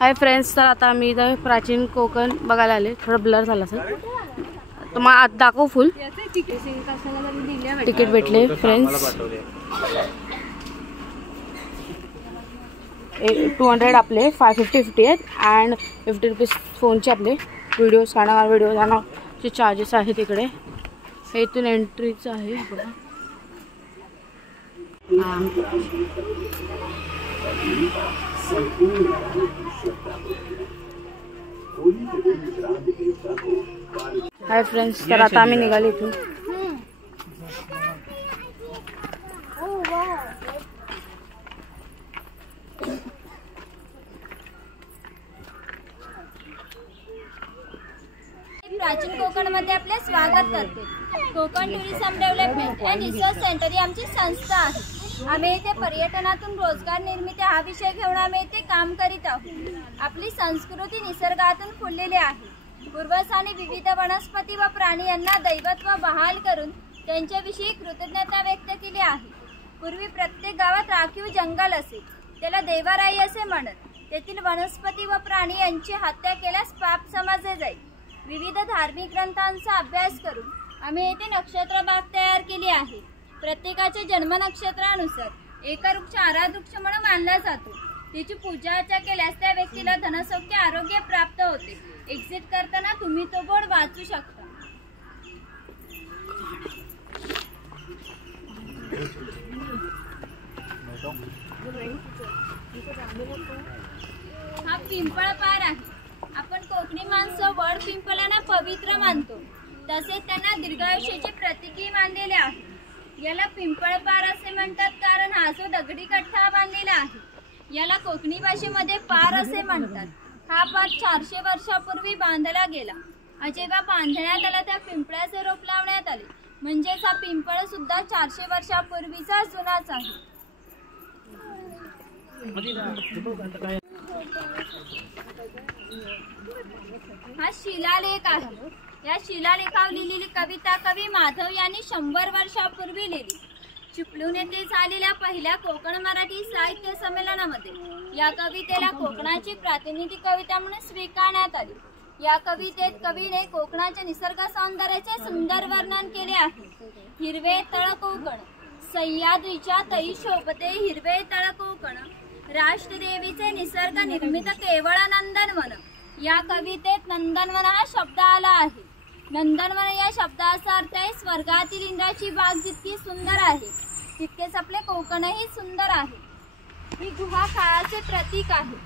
Hi friends, तर आता आम्ही इथं प्राचीन कोकण बघायला आले. थोडं ब्लर झालं सर, तर मग आज दाखव फुल. तिकीट भेटले फ्रेंड्स. 200 आपले, 550 आहेत अँड 50 रुपीज फोनचे आपले. व्हिडिओज काढणार, व्हिडिओ जाण्याचे चार्जेस आहेत तिकडे. हे इथून एंट्रीचं आहे बघा. हाय फ्रेंड्स, तर आता आम्ही निघाले इथून. प्राचीन कोकणमध्ये आपले स्वागत करते. Konkan tourism development and research centre ही आमची संस्था आहे. आम्ही इथे पर्यटनातून रोजगार निर्मिती हा विषय घेऊन आम्ही इथे काम करीत आहोत. आपली संस्कृती निसर्गातून फुललेली आहे. पूर्वजांनी विविध वनस्पती व प्राणी यांना दैवत्व बहाल करून त्यांच्याविषयी कृतज्ञता व्यक्त केली आहे. पूर्वी प्रत्येक गावात राखीव जंगल असे, त्याला देवाराई असे म्हणत. तेथील वनस्पती व प्राणी यांची हत्या केल्यास पाप समजले जाईल. विविध धार्मिक ग्रंथांचा अभ्यास करून आम्ही येथे नक्षत्र बाग तयार केली आहे. प्रत्येकाच्या जन्म नक्षत्रानुसार एक वृक्ष आराधवृक्ष म्हणून मानला जातो. त्याची पूजा अर्चा केल्यास त्या व्यक्तीला धनसौख्य आरोग्य प्राप्त होते. एक्झिट करताना तुम्ही तो बोर्ड वाचू शकता. हा पिंपळ पार आहे. आपण कोकणी माणसं वड पिंपळांना पवित्र मानतो, तसेच त्यांना दीर्घायुष्याचे प्रतीकही मानलेले आहे. याला पिंपळ पार असे म्हणतात कारण हा जो दगडी कट्टा बांधलेला आहे याला कोकणी भाषेमध्ये पार असे म्हणतात. हा पार 400 वर्षापूर्वी बांधला गेला. जेव्हा बांधण्यात आला त्या पिंपळाचे रोप लावण्यात आले, म्हणजेच हा पिंपळ सुद्धा 400 वर्षापूर्वीचा जुनाच आहे. हा शिलालेख आहे. या शिलालेखावर लिहिलेली कविता कवी माधव यांनी 100 वर्षापूर्वी लिहिली. चिपळूण येथे झालेल्या पहिल्या कोकण मराठी साहित्य संमेलनामध्ये या कवितेला कोकणाची प्रातिनिधिक कविता म्हणून स्वीकारण्यात आली. या कवितेत कवीने कोकणाच्या निसर्ग सौंदर्याचे सुंदर वर्णन केले आहे. हिरवे तळ कोकण सह्याद्रीच्या तळी शोभते हिरवे तळ कोकण, राष्ट्रदेवीचे निसर्ग निर्मित केवळ नंदनवन. या कवितेत नंदनवन हा शब्द आला आहे. नंदनवन या शब्दाचा अर्थ आहे स्वर्गातील इंद्राची बाग जितकी सुंदर आहे तितकेच आपले कोकणही सुंदर आहे. ही गुहा काळाचे प्रतीक आहे.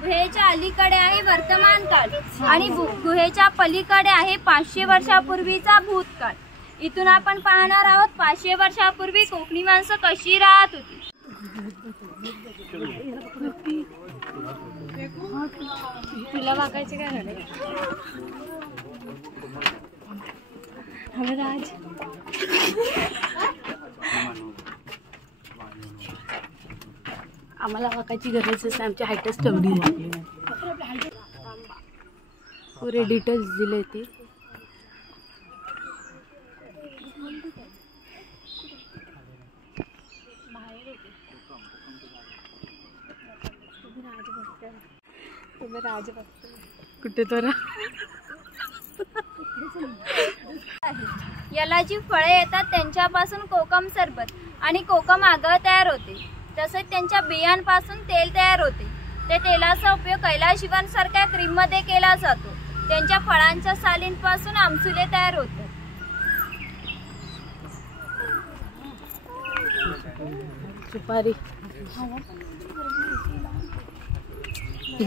गुहेच्या अलीकडे आहे वर्तमान काळ आणि गुहेच्या पलीकडे आहे 500 वर्षापूर्वीचा भूतकाळ. इथून आपण पाहणार आहोत 500 वर्षापूर्वी कोकणी माणसं कशी राहत होती. तुला वागायचे काय झाले राज? आम्हाला वाकायची गरज असते, आमची हाईटच तेवढी आहे. पुरे डिटेल्स दिले ते. कुठे तर याला जी फळे येतात त्यांच्यापासून कोकम सरबत आणि कोकम आगळ तयार होते. तसेच त्यांच्या बियांपासून तेल तयार होते. त्या तेलाचा उपयोग कैलाशशिवन सारख्या क्रीम मध्ये केला जातो. त्यांच्या फळांच्या सालींपासून आमसुले तयार होतात. सुपारी,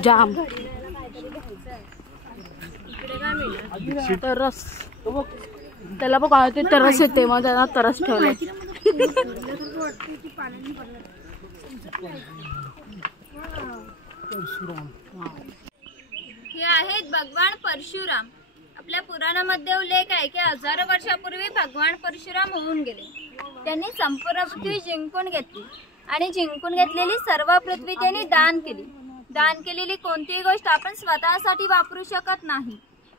जाम, तरस. त्याला बघ ते तरस येते, मग त्यांना तरस ठेवले. हे आहेत भगवान परशुराम. आपल्या पुराणामध्ये उल्लेख आहे की हजारो वर्षापूर्वी भगवान परशुराम होऊन गेले. त्यांनी संपूर्ण पृथ्वी जिंकून घेतली आणि जिंकून घेतलेली सर्व पृथ्वी त्यांनी दान केली. दान केलेली कोणतीही गोष्ट आपण स्वतःसाठी वापरू शकत नाही,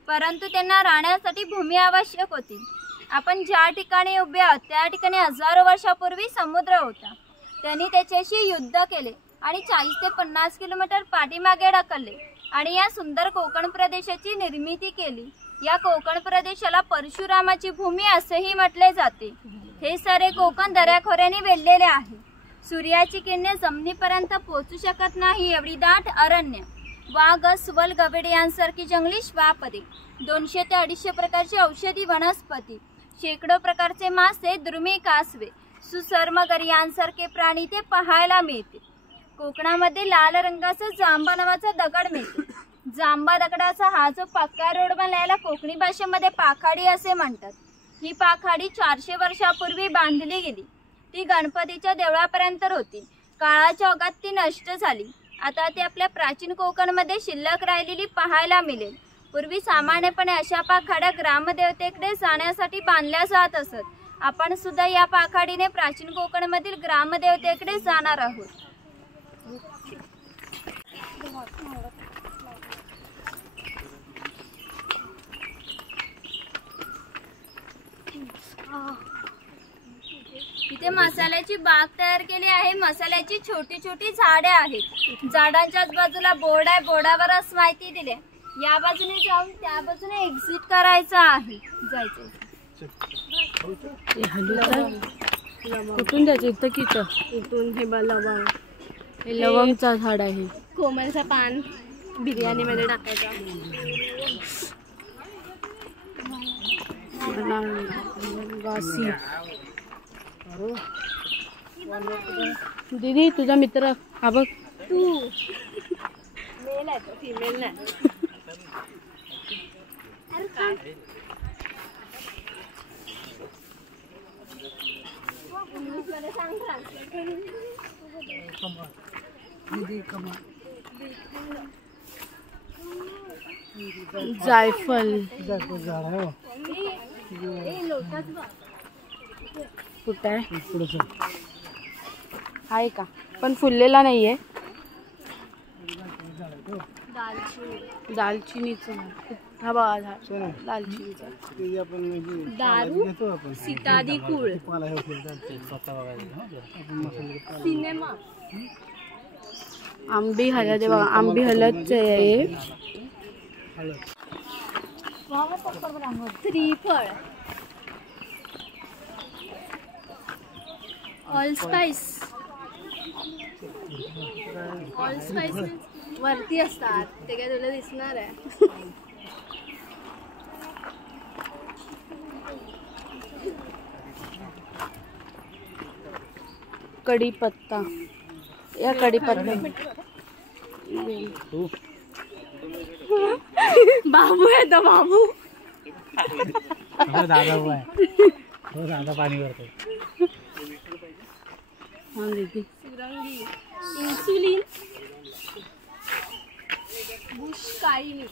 परंतु त्यांना राहण्यासाठी भूमी आवश्यक होती. आपण ज्या ठिकाणी उभे आहोत त्या ठिकाणी हजारो वर्षापूर्वी समुद्र होता. त्यांनी त्याच्याशी युद्ध केले आणि 40 ते 50 किलोमीटर पाठीमागे ढकलले. आणि या सुंदर कोकण प्रदेशाची निर्मिती केली। या कोकण प्रदेशाला परशुरामाची भूमी असेही म्हटले जाते। हे सारे कोकण दऱ्याखोऱ्याने वेढलेले आहे। सूर्याची किरणे जमिनीपर्यंत पोहोचू शकत नाही एवढी दाट अरण्य, वाघ, अस्वल, गवेडे यांसारखी जंगली श्वापदे, 200 ते 250 प्रकारची औषधी वनस्पती, शेकडो प्रकारचे मासे, दुर्मिळ कासवे, सुसर्मगर यांसारखे प्राणी ते पाहायला मिळते। कोकणामध्ये लाल रंगाचा जांबा नावाचा दगड मिळतो। जांबा दगडाचा हा जो पक्का रोड बनलायला कोकणी भाषेमध्ये पाखाडी असे म्हणतात। ही पाखाडी 400 वर्षापूर्वी बांधली गेली। ती गणपतीच्या देवळापर्यंत होती। काळाच्या ओघात ती नष्ट झाली। आता ती आपल्या प्राचीन कोकणमध्ये शिल्लक राहिलेली पाहायला मिळेल। पूर्वी सामान्यपणे अशा पाखाड्या ग्रामदेवतेकडे जाण्यासाठी बांधल्या जात असत। आपण सुद्धा या पाखाडीने प्राचीन कोकणमधील ग्रामदेवतेकडे जाणार आहोत। इथे मसाल्याची बाग तयार केली आहे। मसाल्याची छोटी छोटी झाडे आहेत। झाडांच्याच बाजूला बोर्ड आहे, बोर्डावरच माहिती दिली। या बाजूने जाऊन त्या बाजूने एक्झिट करायचं आहे, जायचं। कुठून जायचं? इथं किती इथून हे लवंग, हे लवंगचं झाड आहे। कोमलचं पान बिर्याणी मध्ये टाकायचं। दीदी तुझा मित्र हा बघ। तू मेल आहे तो, फिमेल नाही। जायफल कुठं आहे? आहे का? पण फुललेला नाहीये। दालचिनीचं हा बघा झाड, दालचिनीचं। दारू, सीतादी कुळ, सिनेमा, आंबी हळद आहे बघा, आंबी हळद आहे। श्रीफळ, ऑल स्पाइस। ऑल स्पाइस वरती असतात, ते काय तुला दिसणार आहे? कढीपत्ता, या कढीपत्ता बाबू आहे तो, बाबू दादा हुआ है, वो दादा पानी भरतो। हाँ दीदी, सुरंगी, इंसुलिन, बुश काळी मिरी।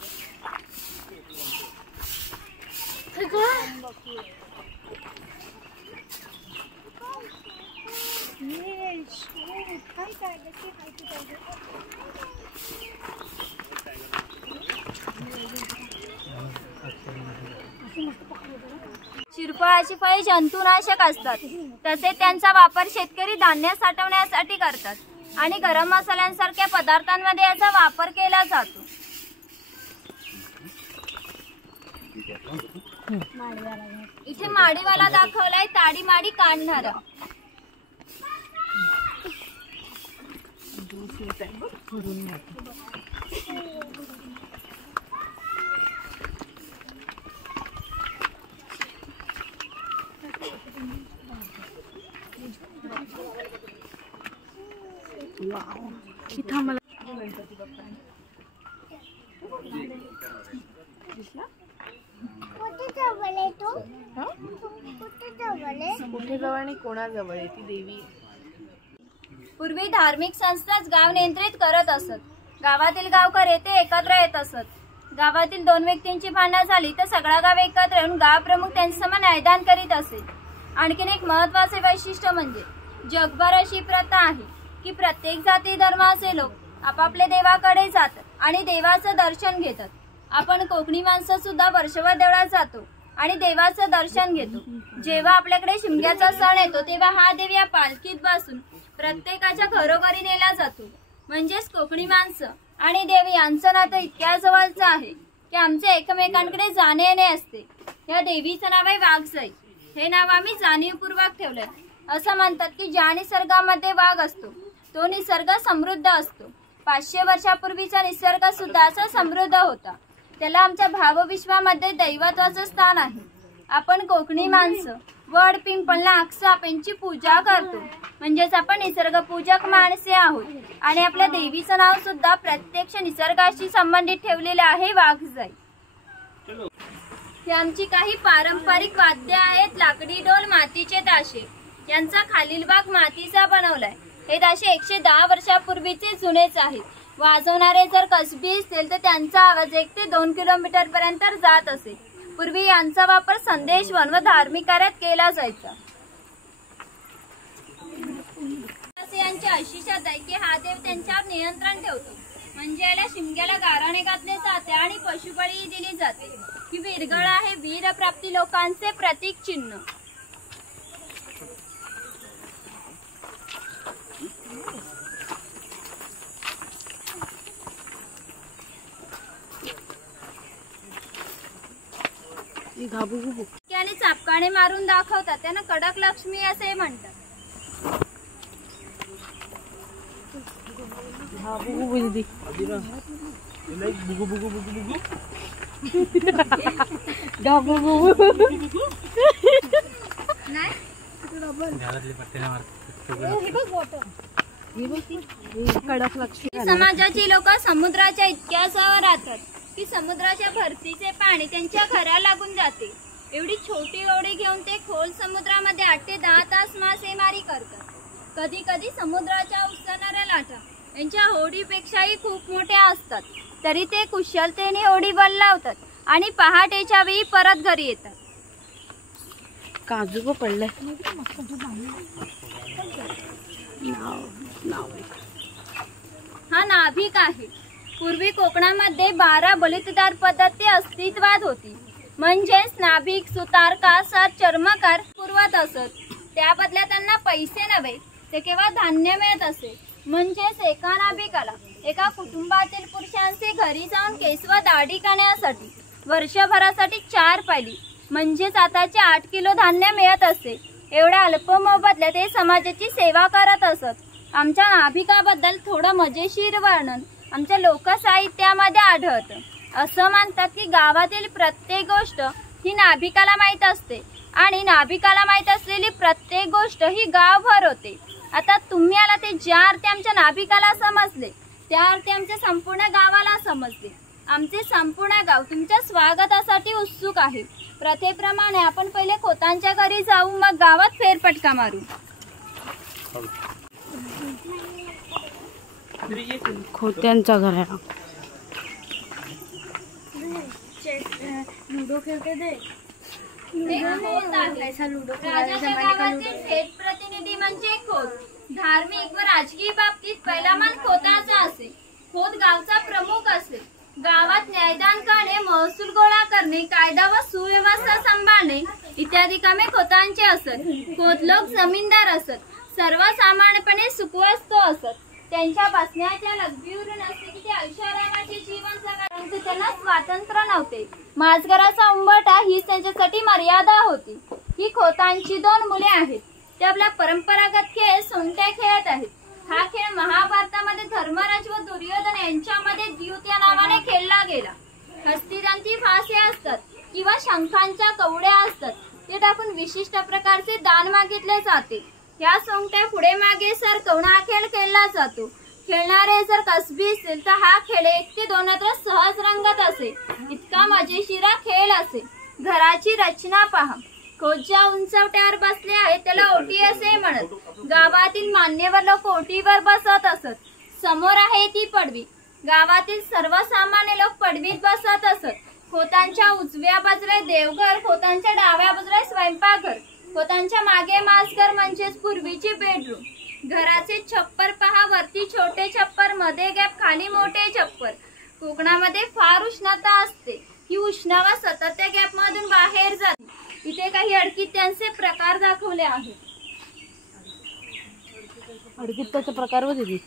शिरफळाची फळे जंतुनाशक असतात, तसेच त्यांचा वापर शेतकरी धान्य साठवण्यासाठी करतात आणि गरम मसाल्यांसारख्या पदार्थांमध्ये याचा वापर केला जातो। इथे माडीवाला दाखवलाय, ताडी माडी काढणारा। किती मला कुठे जवळ आणि कोणाजवळ आहे ती देवी? पूर्वी धार्मिक संस्थाच गाव नियंत्रित करत असत। गावातील गावकरी येथे एकत्र येत असत। गावातील 2 व्यक्तींची भांडण झाली तर सगळा गाव एकत्र येऊन गाव प्रमुख त्यांच्यासमोर न्यायदान करीत असे। आणखीन एक महत्त्वाचे वैशिष्ट्य म्हणजे जगभर अशी प्रथा आहे की प्रत्येक जाती धर्माचे लोक आपापल्या देवाकडे जातात आणि देवाचं दर्शन घेतात। आपण कोकणी माणसं सुद्धा वर्षभर देवळात जातो आणि देवाचं दर्शन घेतो। जेव्हा आपल्याकडे शिमग्याचा सण येतो तेव्हा हा देव या पालखीत बसून प्रत्येकाच्या घरोघरी नेला जातो। म्हणजेच कोकणी माणसं आणि देव यांचं नातं इतक्या जवळचं आहे की आमचे एकमेकांकडे जाणे येणे असते. या देवीचं नाव आहे वाघजाई. हे नाव आम्ही जाणीवपूर्वक ठेवलंय. असं म्हणतात की ज्या निसर्गामध्ये वाघ असतो तो निसर्ग समृद्ध असतो. 500 वर्षापूर्वीचा निसर्ग सुद्धा असा समृद्ध होता. त्याला आमच्या भावविश्वामध्ये दैवत्वाचं स्थान आहे. आपण कोकणी माणसं वड, पिंपळ, नागसाप यांची पूजा करतो. म्हणजेच आपण निसर्ग पूजक माणसे आहोत. आणि आपल्या देवीचं नाव सुद्धा प्रत्यक्ष निसर्गाशी संबंधित ठेवलेलं आहे वाघजाई. ही आमची काही पारंपरिक वाद्य आहेत. लाकडी ढोल, मातीचे ताशे. यांचा खालील भाग मातीचा बनवलाय. हे ताशे 110 वर्षापूर्वीचे जुनेच आहेत. वाजवणारे जर कसबी असतील तर त्यांचा आवाज 1 ते 2 किलोमीटर पर्यंत जात असे. पूर्वी यांचा वापर संदेशवन व धार्मिक कार्यात केला जायचा. यांची अशी श्रद्धा आहे की हा देव त्यांच्यावर नियंत्रण ठेवतो. म्हणजे याला शिमग्याला गाराणे घातले जाते आणि पशुबळी दिली जाते. ही वीरगळ आहे वीरप्राप्ती लोकांचे प्रतीक चिन्ह. आणि चापकाने मारून दाखवतात त्यांना कडक लक्ष्मी असे म्हणतात. समाजाची लोक समुद्राच्या इतक्या जवळ राहतात की समुद्राच्या भरतीचे पाणी त्यांच्या घराला लागून जाते. एवढी छोटी होडी घेऊन ते खोल समुद्रामध्ये 8 ते 10 तास मासेमारी करतात. कधी कधी समुद्राच्या उसळणाऱ्या लाटा यांच्या होडीपेक्षाही खूप मोठ्या असतात. तरी ते कुशलतेने होडी बदलावतात आणि पहाटेच्या वेळी परत घरी येतात. काजू पडले. हा नाभिक आहे. पूर्वी कोकणामध्ये 12 बलितदार पद्धती अस्तित्वात होती. म्हणजेच नाभिक, सुतार, कासार, चर्मकार पुरवत असत. त्या बदल्यात त्यांना पैसे नव्हे ते केवळ धान्य मिळत असे. म्हणजेच एका नाभिकाला एका कुटुंबातील पुरुषांचे घरी जाऊन केस व दाढी करण्यासाठी वर्षभरासाठी 4 पायली म्हणजेच आताचे 8 किलो धान्य मिळत असे. एवढ्या अल्प मोबदल्यात ते समाजाची सेवा करत असत. आमच्या नाभिकाबद्दल थोडं मजेशीर वर्णन आमच्या लोकसाहित्यामध्ये आढळतं. असं म्हणतात की गावातील प्रत्येक गोष्ट ही नाभिकाला माहीत असते आणि नाभिकाला माहीत असलेली प्रत्येक गोष्ट ही गावभर होते. आता तुम्ही आला ते ज्या अर्थी आमच्या नाभिकाला समजले त्या अर्थी आमच्या संपूर्ण गावाला समजले. आमचे संपूर्ण गाव तुमच्या स्वागतासाठी उत्सुक आहे. प्रथेप्रमाणे आपण पहिले खोतांच्या घरी जाऊ, मग गावात फेरफटका मारू. खोत्यांचा घर आहे. लुडो खेळते ते राजाच्या गावातील थेट प्रतिनिधी म्हणजे खोत. धार्मिक व राजकीय बाबतीत पहिला मान खोताचा असे. खोत गावचा प्रमुख असे. गावात न्यायदान करणे, महसूल गोळा करणे, कायदा व सुव्यवस्था सांभाळणे इत्यादी कामे खोतांचे असत. खोत लोक जमीनदार असत. सर्वसामान्यपणे सुखवस्त असत. त्यांच्या बसण्याच्या लग्बीवरून असते की ते ऐशारामाचे जीवन जगत, परंतु त्यांना स्वातंत्र्य नव्हते. माजगराचा उंबरठा हीच त्यांच्यासाठी मर्यादा होती. ही खोतांची 2 मुले आहेत. ते आपला परंपरागत खेळ सोंगट्या खेळत आहेत. हा खेळ महाभारतामध्ये धर्मराज व दुर्योधन यांच्यामध्ये द्यूत या नावाने खेळला गेला. हस्तिदांती फासे असतात किंवा शंखांच्या कवड्या असतात. ते टाकून विशिष्ट प्रकारचे दान मागितले जाते. या सोंगट्या पुढे मागे सरकवून हा खेळ खेळला जातो. खेळणारे जर कसबी असतील तर हा खेळ 1 ते 2 सहज रंगत असे. इतका मजेशीर खेळ असे. घराची रचना पहा. खोत ज्या उंचवट्यावर बसले आहेत त्याला ओटी असे म्हणत. गावातील मान्यवर लोक ओटीवर बसत असत. समोर आहे ती पडवी. गावातील सर्वसामान्य लोक पडवीत बसत असत. खोतांच्या उजव्या बाजूला देवघर, खोतांच्या डाव्या बाजूला स्वयंपाकघर, खोतांच्या मागे मासघर म्हणजेच पूर्वीची बेडरूम. घराचे छप्पर पहा. वरती छोटे छप्पर, मध्ये गॅप, खाली मोठे छप्पर. कोकणामध्ये फार उष्णता असते. ही उष्ण हवा सतत त्या गॅप मधून बाहेर जाते. इथे काही अडकित्यांचे प्रकार दाखवले आहेत. अडकित्याचे प्रकार व दिली.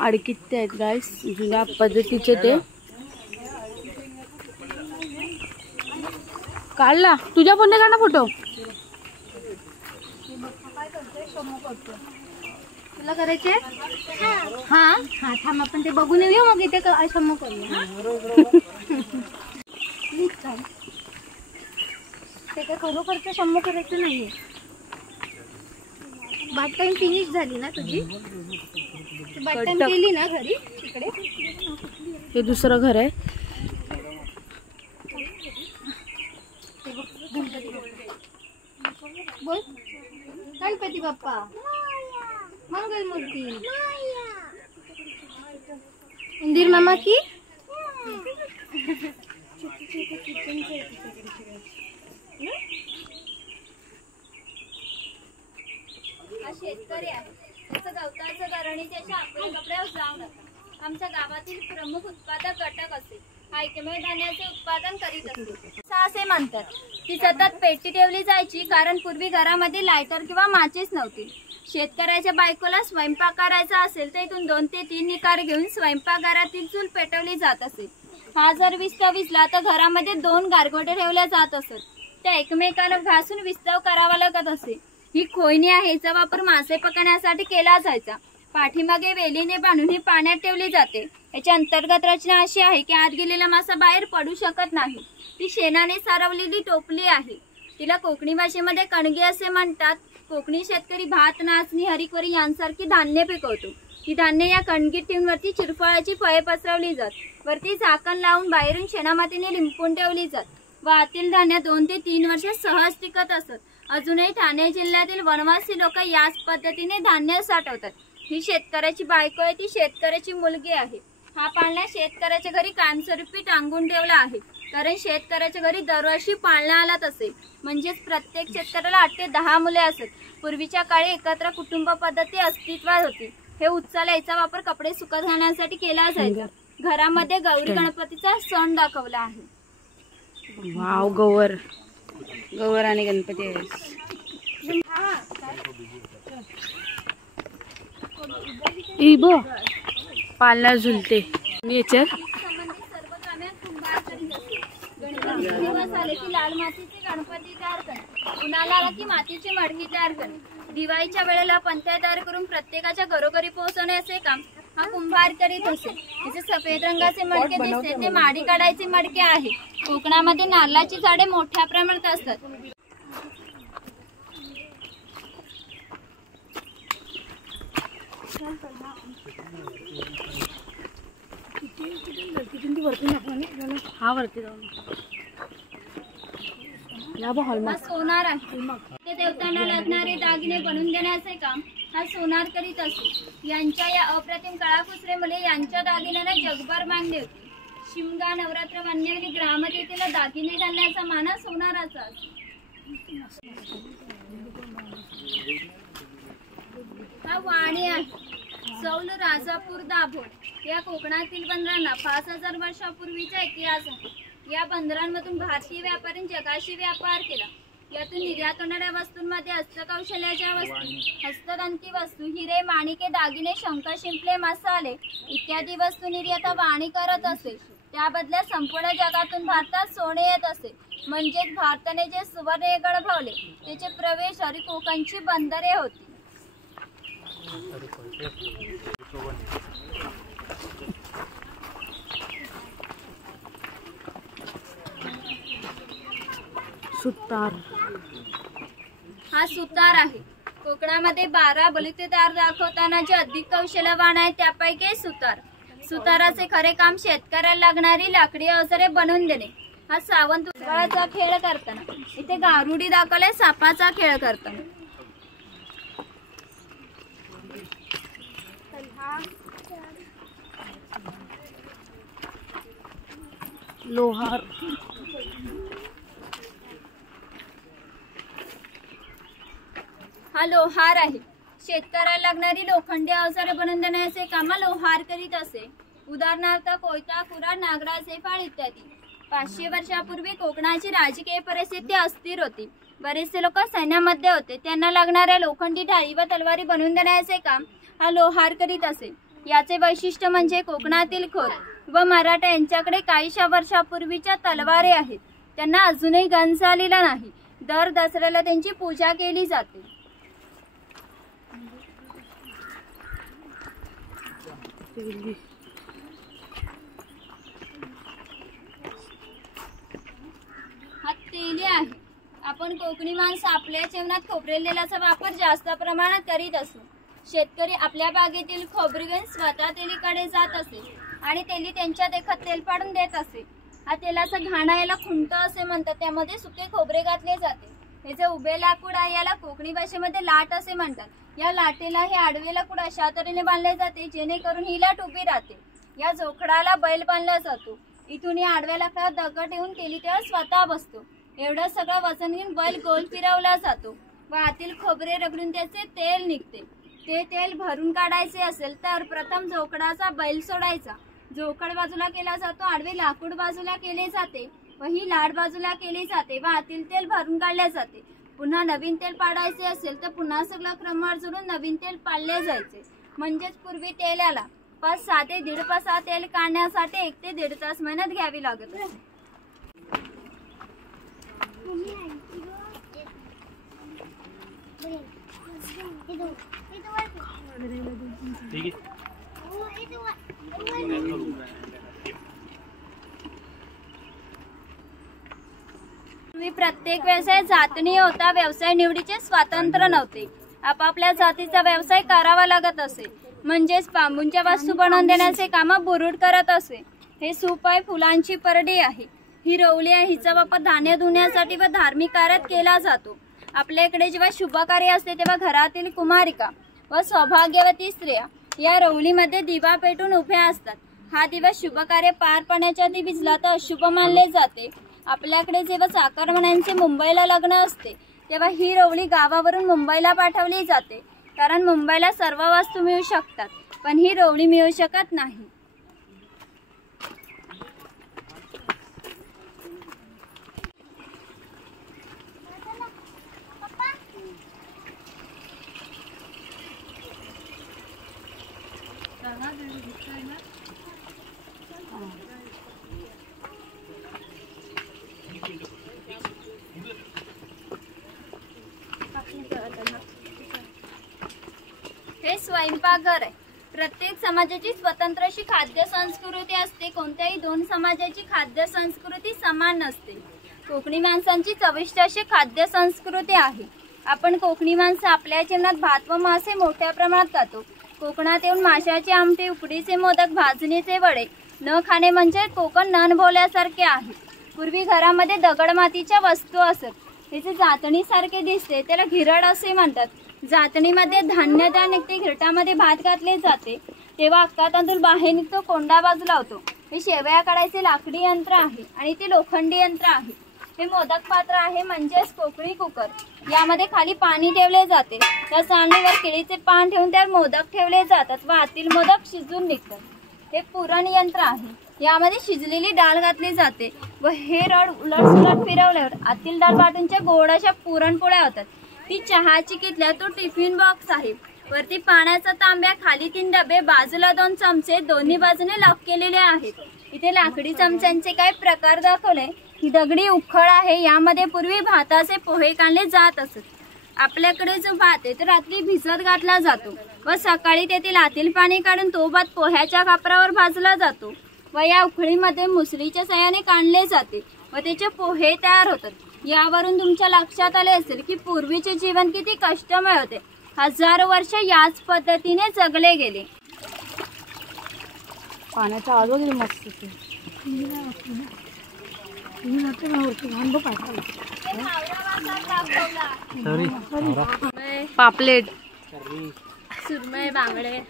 आडकित्ते आहेत गाईस, जुन्या पद्धतीचे ते. काढला तुझ्या फोनने काढ ना फोटो. तुला करायचे? हा हा थांब आपण ते बघून येऊ मग इथे शम्मू करूया. ते काय खरोखरचं शम्मू करायचं नाहीये. बाथ टाइम फिनिश झाली ना तुझी? बाथ टाइम केली ना घरी तिकडे? हे दुसरं घर आहे. बोल गणपती बाप्पा मंगल मूर्ती इंदिर मामा की. हा शेतकरी आहे. त्याचं गवताचं गरणी त्याच्या आपल्या कपड्यावर जाऊ नका. आमच्या गावातील प्रमुख उत्पादक घटक असेल. हा एकमेव धान्याचे उत्पादन करीत असेल असे म्हणतात. ती सतत पेटी ठेवली जायची कारण पूर्वी घरामध्ये लायटर किंवा माचीस नव्हती. शेतकऱ्याच्या बायकोला स्वयंपाक करायचा असेल तर इथून 2 ते 3 निकार घेऊन स्वयंपाकघरातील चूल पेटवली जात असेल. हा जर विस्तव विसला तर घरामध्ये 2 गारगोटे ठेवल्या जात असत. त्या एकमेकाला घासून विस्तव करावा लागत असे. ही खोयणी आहे, हिचा वापर मासे पकडण्यासाठी केला जायचा. पाठीमागे वेलीने बांधून ही पाण्यात ठेवली जाते. याची अंतर्गत रचना अशी आहे की आत गेलेला मासा बाहेर पडू शकत नाही. ती शेणाने सारवलेली टोपली आहे. तिला कोकणी भाषेमध्ये कणगी असे म्हणतात. कोकणी शेतकरी भात, नाचणी, हरिकोरी यांसारखी धान्य पिकवतो. ही धान्य या कणगीत ठेवून वरती चिरफळाची फळे पसरवली जात. वरती झाकण लावून बाहेरून शेणामातीने लिंपून ठेवली जात व आतील धान्य 2 ते 3 वर्ष सहज टिकत असत. अजूनही ठाणे जिल्ह्यातील वनवासी लोक याच पद्धतीने धान्य साठवतात. ही शेतकऱ्याची बायको आहे, ती शेतकऱ्याची मुलगी आहे. हा पाळणा शेतकऱ्याच्या घरी कायमस्वरूपी टांगून ठेवला आहे कारण शेतकऱ्याच्या घरी दरवर्षी पाळणा आलाच असेल. म्हणजेच प्रत्येक शेतकऱ्याला 8 ते 10 मुले असत. पूर्वीच्या काळी एकत्र कुटुंब पद्धती अस्तित्वात होती. हे उत्साला याचा वापर कपडे सुकत घालण्यासाठी केला जायचा. घरामध्ये गौरी गणपतीचा सण दाखवला आहे. वाव, गवर गवर आणि गणपती आहे. इबो पाळणा झुलते नेचर. सर्व कामे कुंभार करीत असे. गणपती दिवस आले की लाल मातीचे गणपती तयार करणे, उन्हाळा आला की मातीची मडकी तयार करणे, दिवाळीच्या वेळेला पंत्या तयार करून प्रत्येकाच्या घरोघरी पोहोचवणे असे काम हा कुंभार करीत असे. तिचे सफेद रंगाचे मडके दिसते ते माडी काढायचे मडके आहे. कोकणामध्ये नारळाची झाडे मोठ्या प्रमाणात असतात. हा वरती जाऊन हा सोनार आहे. ते देवतांना लागणारे दागिने बनवून देण्याचे काम हा सोनार करीत असे. यांच्या या अप्रतिम कळाकुसरीमुळे यांच्या दागिन्यांना जगभर मागणी होती. शिमगा, नवरात्र, वन्यवली ग्रामदेवतेला दागिने घालण्याचा मान हा सोनाराचा असतो. हा वाणी आहे. सौल राजापूर दाभोळ या कोकणातील बंदरांना 5000 वर्षापूर्वीचा इतिहास आहे. या बंदरांमधून भारतीय व्यापाऱ्यांनी जगाशी व्यापार केला. यातून निर्यात होणाऱ्या वस्तूंमध्ये हस्तकौशल्याच्या वस्तू, हस्ततंती वस्तू, हिरे, माणिके, दागिने, शंख, शिंपले, मसाले इत्यादी वस्तू निर्यात वाणी करत असे. त्या बदल्यात संपूर्ण जगातून भारतात सोने येत असे. म्हणजेच भारताने जे सुवर्ण गडभवले त्याचे प्रवेश हरी कोकणची बंदरे होती. सुतार हा सुतार आहे. कोकणामध्ये 12 बलुतेदार दाखवताना जे अधिक कौशल्यवान आहे त्यापैकी सुतार. सुताराचे खरे काम शेतकऱ्याला लागणारी लाकडी अवजारे बनवून देणे. हा सावंत उत्सवाचा खेळ करताना. इथे गारुडी दाखवले सापाचा खेळ करताना. लोहार हा लोहार आहे. शेतकऱ्याला लागणारी लोखंडी अवजारे बनवून देण्याचे काम लोहार करीत असे. उदाहरणार्थ कोयता, कुऱ्हाड, नागराचे फाळ इत्यादी. 500 वर्षापूर्वी कोकणाची राजकीय परिस्थिती अस्थिर होती. बरेचसे लोक सैन्यामध्ये होते. त्यांना लागणाऱ्या लोखंडी ढाळी व तलवारी बनवून देण्याचे काम हा लोहार करीत असे. याचे वैशिष्ट्य म्हणजे कोकणातील खोत व मराठा यांच्याकडे काहीशा वर्षापूर्वीच्या तलवारी आहेत. त्यांना अजूनही गंज आलेला नाही. दर दसऱ्याला त्यांची पूजा केली जाते. हा तेली आहे. आपण कोकणी माणसं आपल्या जेवणात खोबरेल तेलाचा वापर जास्त प्रमाणात करीत असू. शेतकरी आपल्या बागेतील खोबरे घेऊन स्वतः तेलीकडे जात असे आणि तेली त्यांच्या देखत तेल पाडून देत असे. हा तेलाचा घाणा याला खुंट असे म्हणतात. त्यामध्ये सुके खोबरे घातले जाते. हे जे उभे लाकूड आहे याला कोकणी भाषेमध्ये लाट असे म्हणतात. या लाटेला हे आडवे लाकूड अशा तऱ्हेने बांधले जाते जेणेकरून ही लाट उभी राहते. या जोखडाला बैल बांधला जातो. इथून या आडव्या लाकडावर दगड ठेवून तेली त्यावर स्वतः बसतो. एवढं सगळं वजन घेऊन बैल गोल फिरवला जातो व आतील खोबरे रगडून त्याचे तेल निघते. ते तेल भरून काढायचे असेल तर प्रथम जोकडाचा बैल सोडायचा. जोकड बाजूला केला जातो. आडवे लाकूड बाजूला केले जाते व ही लाट बाजूला केली जाते व आतील तेल भरून काढले जाते. पुन्हा नवीन तेल पाडायचे असेल तर पुन्हा सगळं क्रमवार जोडून नवीन तेल पाडले जायचे. म्हणजेच पूर्वी तेलाला 5-6 ते 1.5 तास तेल काढण्यासाठी 1 ते 1.5 तास मेहनत घ्यावी लागत होती. प्रत्येक व्यवसाय जातनी होता. व्यवसाय निवडीचे स्वातंत्र्य नव्हते. आपापल्या जातीचा व्यवसाय करावा लागत असे. म्हणजेच बांबूंच्या वस्तू बनवून देण्याचे काम बुरुड करत असे. हे सूप आहे. फुलांची परडी आहे. ही रवली आहे. हिचा वापर धान्य धुण्यासाठी व धार्मिक कार्यात केला जातो. आपल्या इकडे जेव्हा शुभ कार्य असते तेव्हा घरातील कुमारिका व सौभाग्यवती स्त्रिया या रवलीमध्ये दिवा पेटून उभ्या असतात. हा दिवस शुभ कार्य पार पडण्याच्या आधी विझला तर अशुभ मानले जाते. आपल्याकडे जेव्हा चाकरमान्यांचे मुंबईला लग्न असते तेव्हा ही रवली गावावरून मुंबईला पाठवली जाते. कारण मुंबईला सर्व वस्तू मिळू शकतात पण ही रवली मिळू शकत नाही. हे स्वयंपाकघर आहे. प्रत्येक समाजाची स्वतंत्र अशी खाद्य संस्कृती असते. कोणत्याही 2 समाजाची खाद्य संस्कृती समान नसते. कोकणी माणसांची चविष्ट अशी खाद्य संस्कृती आहे. आपण कोकणी माणसं आपल्या जेवणात भात व मासे मोठ्या प्रमाणात खातो. कोकणात येऊन माशाची आमटी, उकडीचे मोदक, भाजणीचे वडे न खाणे म्हणजे कोकण न बोलल्यासारखे आहे. पूर्वी घरामध्ये दगड मातीच्या वस्तू असत. हे जे जातणीसारखे दिसते त्याला घिरड असे म्हणतात. जातणीमध्ये धान्य त्या निघते. घिरटामध्ये भात घातले जाते तेव्हा अख्खा तांदूळ बाहेर निघतो. कोंडा बाजूला होतो. हे शेवया काढायचे लाकडी यंत्र आहे आणि ते लोखंडी यंत्र आहे. हे मोदक पात्र आहे म्हणजेच कोकणी कुकर. यामध्ये खाली पाणी ठेवले जाते. त्या सांडणीवर केळीचे पान ठेवून त्यावर मोदक ठेवले जातात व आतील मोदक शिजून निघतात. हे पुरण यंत्र आहे. यामध्ये शिजलेली डाळ घातली जाते व हे रड उलट फिरवल्यावर आतील डाळ वाटूनच्या गोड अशा पुरणपोळ्या होतात. ती चहाची किटल्या. तो टिफिन बॉक्स आहे. वरती पाण्याचा तांब्या, खाली 3 डबे, बाजूला 2 चमचे, दोन्ही बाजूने लॉक केलेले आहेत. इथे लाकडी चमच्यांचे काही प्रकार दाखवले. ही दगडी उखळ आहे. यामध्ये पूर्वी भाताचे पोहे काढले जात असत. आपल्याकडे जो भात आहे तो रात्री भिजत घातला जातो व सकाळी तेथील आतील पाणी काढून तो भात पोह्याच्या कापरावर भाजला जातो व या उखळीमध्ये मुसलीच्या साहाय्याने काढले जाते व त्याचे पोहे तयार होतात. यावरून तुमच्या लक्षात आले असेल की पूर्वीचे जीवन किती कष्टमय होते. हजारो वर्ष याच पद्धतीने जगले गेले. पाण्याचा आवाज वगैरे मस्त पापलेट, सुरमई, बांगडे,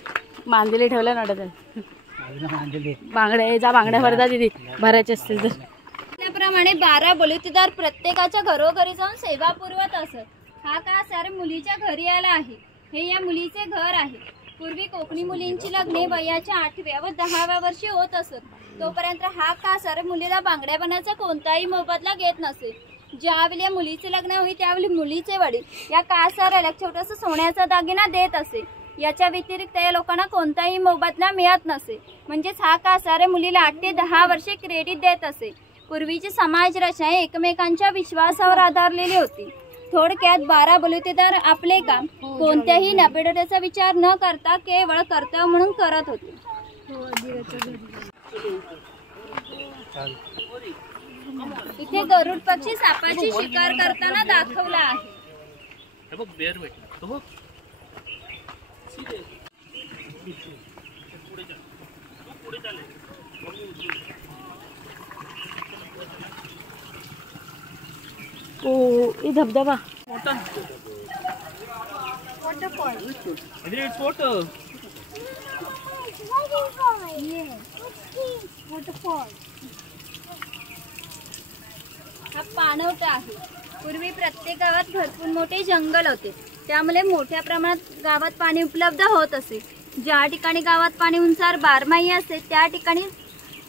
मांदेली ठेवल्या नव्हत्या. बांगड्या जा, बांगड्या भरता दिदी भरायचे असतील तर. त्याप्रमाणे 12 बलुतेदार प्रत्येकाच्या घरोघरी जाऊन सेवा पुरवत असत. हा का सारे मुलीच्या घरी आला आहे. हे या मुलीचे घर आहे. पूर्वी कोकणी मुलींची लग्ने वयाच्या 8व्या व 10व्या वर्षी होत असत. तोपर्यंत हा कासार मुलीला बांगड्या बनाचा कोणताही मोबदला घेत नसे. ज्यावेळी या मुलीचे लग्न होई त्यावेळी मुलीचे वडील या कासाराला छोटासा सोन्याचा दागिना देत असे. याच्या व्यतिरिक्त या लोकांना कोणताही मोबदला मिळत नसे. म्हणजेच हा कासारे मुलीला 8 ते 10 वर्षे क्रेडिट देत असे. पूर्वीची समाज रचना एकमेकांच्या विश्वासावर आधारलेली होती. थोडक्यात 12 बलुतेदार आपले काम कोणत्याही नैतिकतेचा विचार न करता केवळ कर्तव्य म्हणून करत होते. इथे गरुड पक्षी सापाची शिकार करताना दाखवला आहे. ओ ये धबधबा हा पाणवठा आहे. पूर्वी प्रत्येक गावात भरपूर मोठे जंगल होते, त्यामुळे मोठ्या प्रमाणात गावात पाणी उपलब्ध होत असे. ज्या ठिकाणी गावात पाणी उंचार बारमाही असते त्या ठिकाणी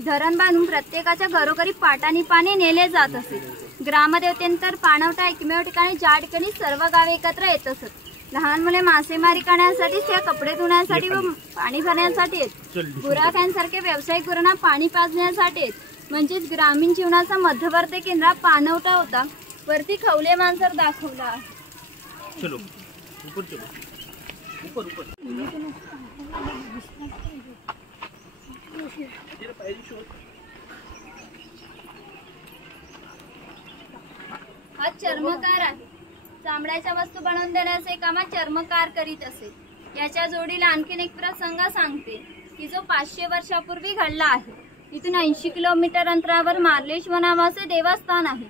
धरण बांधून प्रत्येकाच्या घरोघरी पाटाने पाणी नेले जात असे. ग्रामदेवतेनंतर पाणवठा एकमेव ठिकाणी ज्या ठिकाणी सर्व गावे एकत्र येत असत. लहान मुले मासेमारी करण्यासाठी त्या कपडे धुण्यासाठी व पाणी भरण्यासाठी येत. गुराख्यांसारखे व्यावसायिक गुरांना पाणी पाजण्यासाठी येत. म्हणजेच ग्रामीण जीवनाचा मध्यवर्ती केंद्र पाणवठा होता. वरती खवले मांजर दाखवला आहे. हा चर्मकार आहे. चामड्याच्या वस्तू बनवून देण्याचे काम चर्मकार करीत असे. याच्या जोडीला आणखीन एक प्रसंग सांगते की जो 500 वर्षापूर्वी घडला आहे. इथून 80 किलोमीटर अंतरावर मार्लेश्वर नावाचे देवस्थान आहे.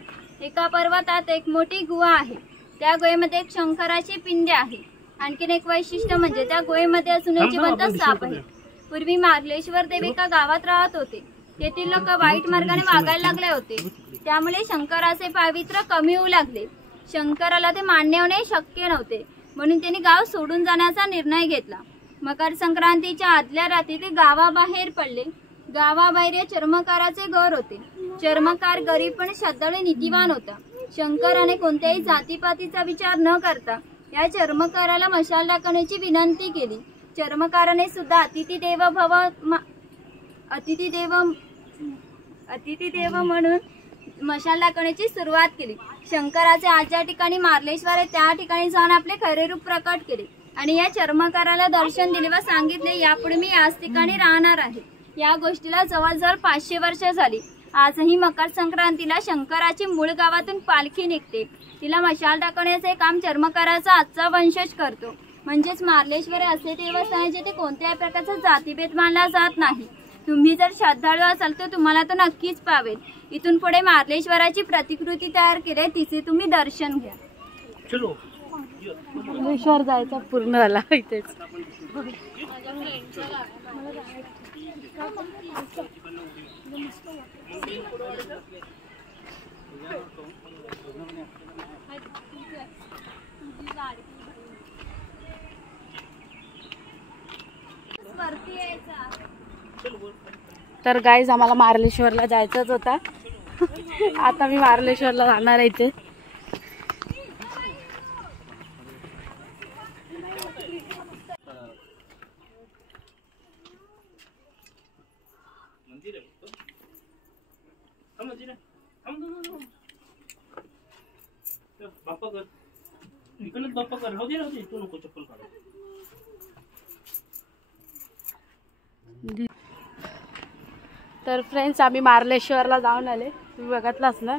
एका पर्वतात एक मोठी गुहा आहे. त्या गुहेमध्ये एक शंकराची पिंड आहे. आणखीन एक वैशिष्ट्य म्हणजे त्या गुहेमध्ये अजून एक जिवंत साप आहे. पूर्वी मार्लेश्वर देव एका गावात राहत होते. तेथील लोक वाईट मार्गाने वागायला लागले होते. त्यामुळे शंकराचे पावित्र्य कमी होऊ लागले. शंकराला ते मान्य होणे शक्य नव्हते, म्हणून त्यांनी गाव सोडून जाण्याचा निर्णय घेतला. मकर संक्रांतीच्या आदल्या रात्री ते गावाबाहेर पडले. गावाबाहेर या चर्मकाराचे घर होते. चर्मकार गरीब पण श्रद्धाळू नीतिवान होता. शंकराने कोणत्याही जातीपातीचा विचार न करता या चर्मकाराला मशाल टाकण्याची विनंती केली. चर्मकाराने सुद्धा अतिथी देव म्हणून मशाल टाकण्याची सुरुवात केली. शंकराचे आज ज्या ठिकाणी मार्लेश्वर आहे त्या ठिकाणी जाऊन आपले खरे रूप प्रकट केले आणि या चर्मकाराला दर्शन दिले व सांगितले यापुढे मी याच ठिकाणी राहणार आहे. या गोष्टीला जवळजवळ 500 वर्ष झाली. आजही मकर संक्रांतीला शंकराची मूळ गावातून पालखी निघते. तिला मशाल टाकण्याचे काम चर्मकाराचा आजचा वंशज करतो. म्हणजेच मार्लेश्वर असे देवस्थान जिथे कोणत्याही प्रकारचा जातीभेद मानला जात नाही. तुम्ही जर श्रद्धाळू असाल तर तुम्हाला तो नक्कीच पावेल. इथून पुढे मार्लेश्वराची प्रतिकृती तयार केली, तिचे तुम्ही दर्शन घ्या. मार्लेश्वर जायचा पूर्ण झाला इथेच. तर गाईज आम्हाला मार्लेश्वरला जायचंच होता. आता मी मार्लेश्वरला जाणार आहे. इथे तर फ्रेंड्स आम्ही मार्लेश्वरला जाऊन आले. तुम्ही बघितलाच ना.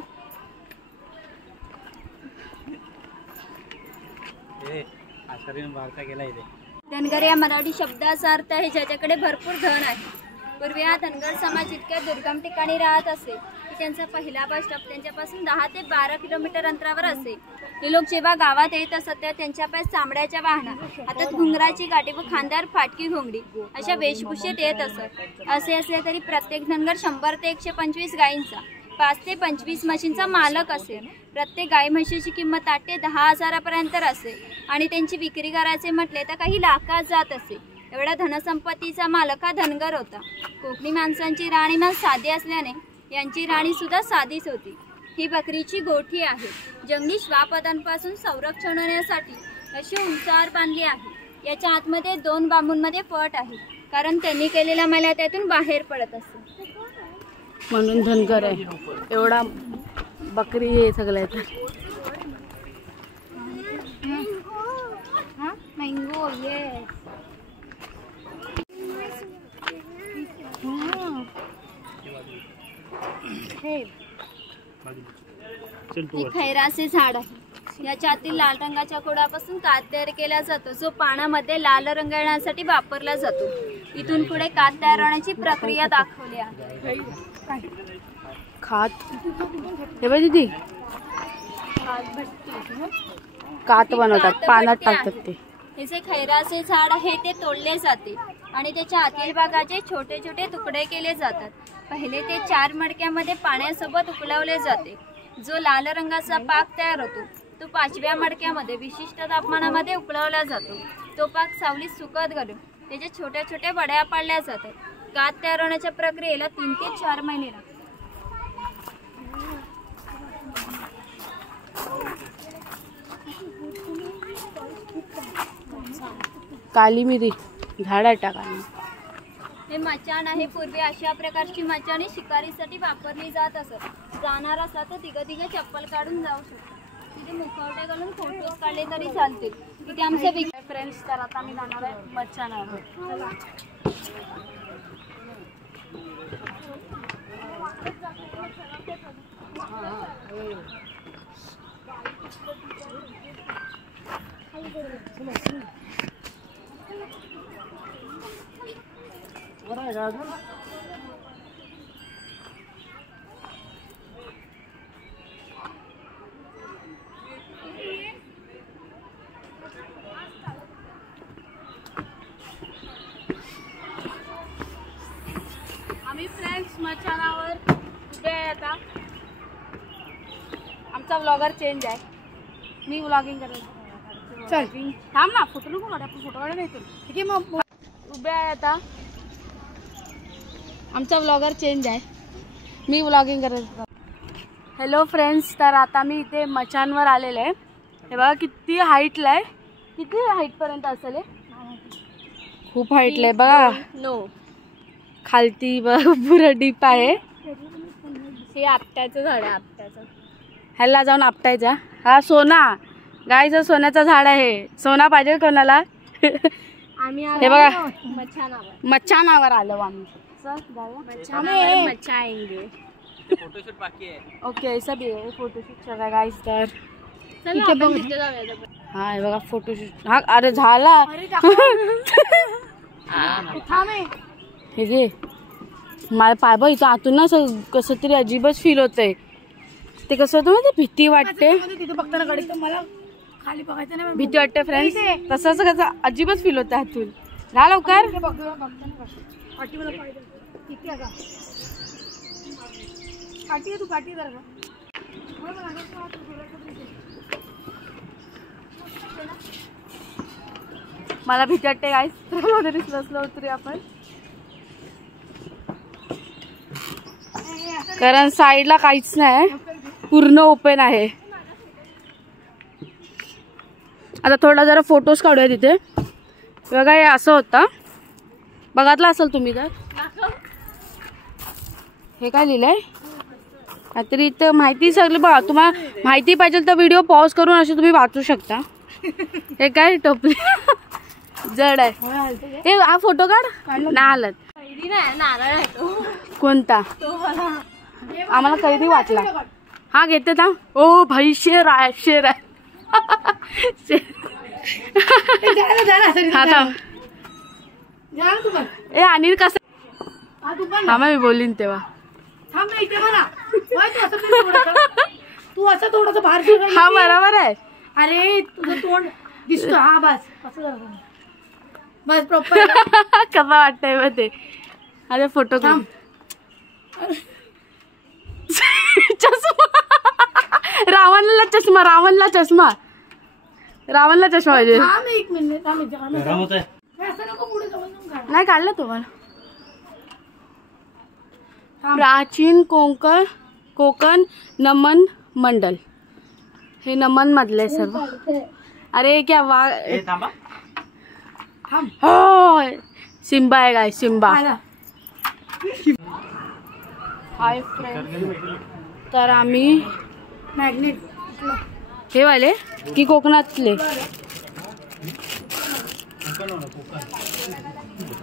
धनगर या मराठी शब्दाचा अर्थ आहे ज्याच्याकडे भरपूर धन आहे. पूर्वी हा धनगर समाज इतक्या दुर्गम ठिकाणी राहत असे की त्यांचा पहिला बस स्टॉप त्यांच्यापासून 10 ते 12 किलोमीटर अंतरावर असे. हे लोक जेव्हा गावात येत असत तेव्हा त्यांच्या पाय चामड्याच्या वाहना, हातात घुंगराची गाठी व खांद्यावर फाटकी घोंगडी अशा वेशभूषेत येत असत. असे असले तरी प्रत्येक धनगर 100 ते 125 गायींचा, 5 ते 25 म्हशींचा मालक असेल. प्रत्येक गाय म्हशीची किंमत 8 ते 10 हजारापर्यंत असे आणि त्यांची विक्री करायचे म्हटले तर काही लाखात जात असे. एवढा धनसंपत्तीचा मालक हा धनगर होता. कोकणी माणसांची राहणीमान साधी असल्याने यांची राणी सुद्धा साधीच होती. ही बकरीची गोठी आहे. जंगली श्वापदांपासून संरक्षण होण्यासाठी अशी उंचावर बांधली आहे. याच्या आतमध्ये 2 बांबूंमध्ये फट आहे, कारण त्यांनी केलेला मला त्यातून बाहेर पडत असतो. म्हणून धनगर आहे. एवढा बकरी हे सगळं आहे. मँगो हे खैराचे झाड आहे. याच्या आतील लाल रंगाच्या खोडापासून कात तयार केला जातो, जो पानामध्ये लाल रंग येण्यासाठी वापरला जातो. इथून पुढे कात तयार होण्याची प्रक्रिया दाखवली आहे. खात हे बघ दीदी, कात बनवतात, पानात टाकतात ते. हे जे खैराचे झाड आहे ते तोडले जाते आणि त्याच्या आतील भागाचे छोटे छोटे तुकडे केले जातात. पहिले ते 4 मडक्यामध्ये पाण्यासोबत उकळवले जाते. जो लाल रंगाचा पाक तयार होतो तो 5व्या मडक्यामध्ये विशिष्ट तापमानामध्ये उकळवला जातो. तो पाक सावलीत सुकत घालून त्याच्या छोट्या छोट्या वड्या पाडल्या जातात. कात तयार होण्याच्या प्रक्रियेला 3 ते 4 महिने लागतात. काली मिरी झाड आहे टाकाली. हे मचाण आहे. पूर्वी अशा प्रकारची मचाणे शिकारीसाठी वापरली जात असत. जाणार असला तर तिघं चप्पल काढून जाऊ शकतो. तिथे मुखवटे घालून फोटोज काढले तरी चालतील. तिथे आमचे फ्रेंड्स, तर आता मी जाणार आहे मच्छानावर. आम्ही फ्रेंड्स मच्छानावर उभे आहे. आता आमचा व्लॉगर चेंज आहे. मी व्लॉगिंग करेन. चल थांब ना, फोटो नको काढ, आपण फोटो काढा नाही तर ठीक आहे. मग उभे आहे आता. आमचा व्लॉगर चेंज आहे. मी व्लॉगिंग करेन. हॅलो फ्रेंड्स, तर आता मी इथे मचानवर आलेले आहे. हे बघा किती हाईटला आहे. किती हाईटपर्यंत असेल? खूप हाईटला आहे बघा. नो खालती पुरं डीप आहे. हे आपट्याचं झाड आहे. आपट्याचं ह्याला जाऊन आपटायचा. हा सोना, गायचं सोन्याचं झाड आहे. सोना पाहिजे कोणाला? आम्ही हे बघा मच्छानावर आलो आम्ही. मच्छा आएंगे. फोटोशूट बाकी आहे. ओके ऐसा भी है फोटोशूट चला गाइस. तर हा हे बघा फोटोशूट. हा अरे झाला. हे घे. मला पाय बघ इथं आतून ना कसं तरी अजीबच फील होतंय. ते कसं होतं माहिती, भीती वाटते. भीती वाटते फ्रेंड्स. तसंच कसं अजीबच फील होतं आतून. राहा लवकर. मला भीती वाटते गाईस. बसलो उतरू आपण, कारण साईडला काहीच नाही, पूर्ण ओपन आहे. आता थोडा जरा फोटोज काढूया तिथे. बघा हे असं होतं, बघितलं असेल तुम्ही तर. हे काय लिहिलंय काहीतरी इथं माहिती सगळी बघा. तुम्हाला माहिती पाहिजे तर व्हिडिओ पॉज करून असे तुम्ही वाचू शकता. हे काय टोपली जड आहे. हे हा फोटो काढ. नाही आलात. नारळ आहे तो. कोणता? आम्हाला कैदी वाटला. हा घेते था. ओ भाई शेर आहे, शेर आहे. ए अनिल कसं हा मी बोलीन तेव्हा. तू असं थोडस बाहेर. हा बरोबर आहे. अरे तुझं तोंड दिसतो. हा बस असं बस प्रॉपर. कसं वाटतंय मग ते. अरे फोटो काढ. चष्मा. रावणला चष्मा, रावणला चष्मा, रावणला चष्मा पाहिजे. एक मिनिट असं नको पुढे जाऊन नाही काढलं तुम्हाला. प्राचीन कोकण नमन मंडल. हे नमन मधले सर्व. अरे क्या थांब. होय सिम्बा आहे गाय सिम्बा. आला. हाय फ्रेंड, तर आम्ही मॅग्नेट हे वाले की कोकणातले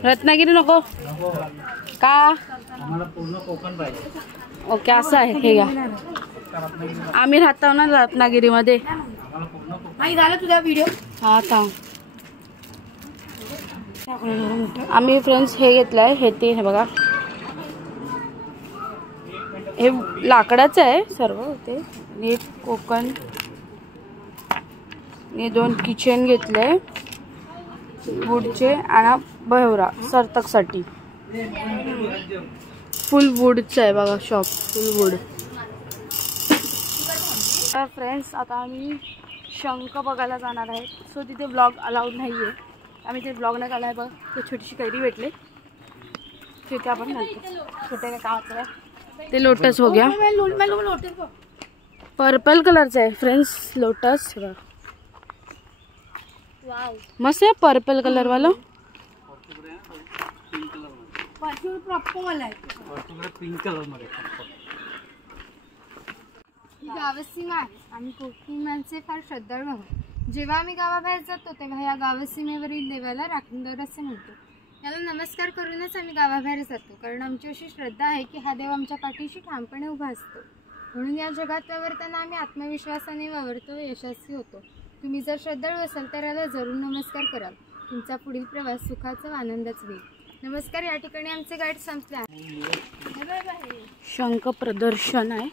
रत्नागिरी नको का? ओके असं आहे हे घ्या. आम्ही राहतो ना रत्नागिरीमध्ये. नाही झालं तुझा व्हिडिओ. हा थांब. आम्ही फ्रेंड्स हे घेतलं आहे हे ते हे बघा हे लाकडाचं आहे सर्व ते. हे कोकण हे 2 किचन घेतले वूडचे आणि बहिवरा सरतकसाठी. फुल वूडचं आहे बघा शॉप फुल वूड. तर फ्रेंड्स आता आम्ही शंख बघायला जाणार आहे. सो तिथे ब्लॉग अलाउड नाही आहे. आम्ही ते ब्लॉग नाही काढला आहे बघ. ते छोटीशी कैरी भेटले तिथे आपण घालतो. छोटे कामाचं आहे ते लोटस हो गया. पर्पल कलरचं आहे फ्रेंड्स लोटस. मस्त आहे पर्पल कलर वाला. पिंक कलर मध्ये गावसीमा आहे. आम्ही कोकणी माणसे फार श्रद्धाळू आहोत. जेव्हा आम्ही गावाबाहेर जातो तेव्हा या गावसीमेवरील देवाला राखणदार असे म्हणतो. याला नमस्कार करूनच आम्ही गावाबाहेर जातो, कारण आमची अशी श्रद्धा आहे की हा देव आमच्या पाठीशी ठामपणे उभा असतो. म्हणून या जगात वावरताना आम्ही आत्मविश्वासाने वावरतो व यशस्वी होतो. तुम्ही जर श्रद्धाळू असाल तर याला जरूर नमस्कार कराल. तुमचा पुढील प्रवास सुखाचा व आनंदाचा होईल. नमस्कार. या ठिकाणी आमचे गाईड संपले आहे. शंख प्रदर्शन आहे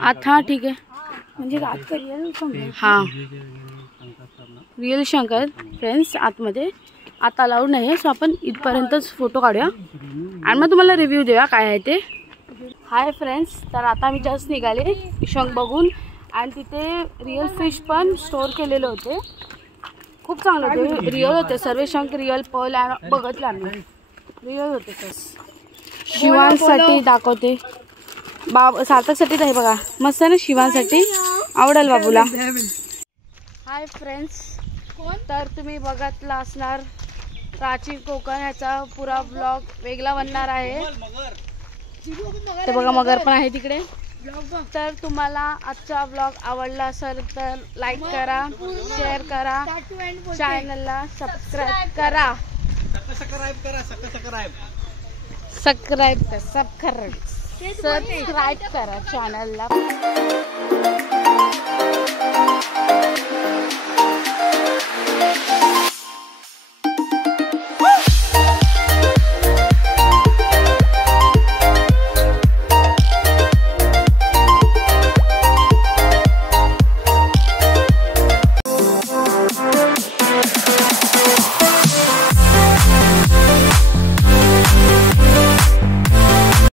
आता. ठीक आहे म्हणजे हा रिअल शंख आहे फ्रेंड्स आतमध्ये. आता अलाउड नाही आहे. सो आपण इथपर्यंतच फोटो काढूया आणि मग तुम्हाला रिव्ह्यू देऊया काय आहे ते. हाय फ्रेंड्स, तर आता आम्ही जस्ट निघाले शंख बघून आणि तिथे रिअल फिश पण स्टोर केलेले होते. खूप चांगले होते. रिअल होते सर्व शंख. रिअल पर्ल बघितले आम्ही. रिअल होते. शिवांसाठी दाखवते. सार्थकसाठी आहे बघा. मस्त आहे ना शिवांसाठी. आवडेल बाबूला. हाय फ्रेंड्स, तर तुम्ही बघितला असणार प्राचीन कोकण. ह्याचा पुरा ब्लॉग वेगळा बनणार आहे. ते बघा मगर पण आहे तिकडे. तर तुम्हाला आजचा ब्लॉग आवडला असेल तर लाईक करा, शेअर करा, चॅनलला सबस्क्राईब करा. सबस्क्राईब करा चॅनलला.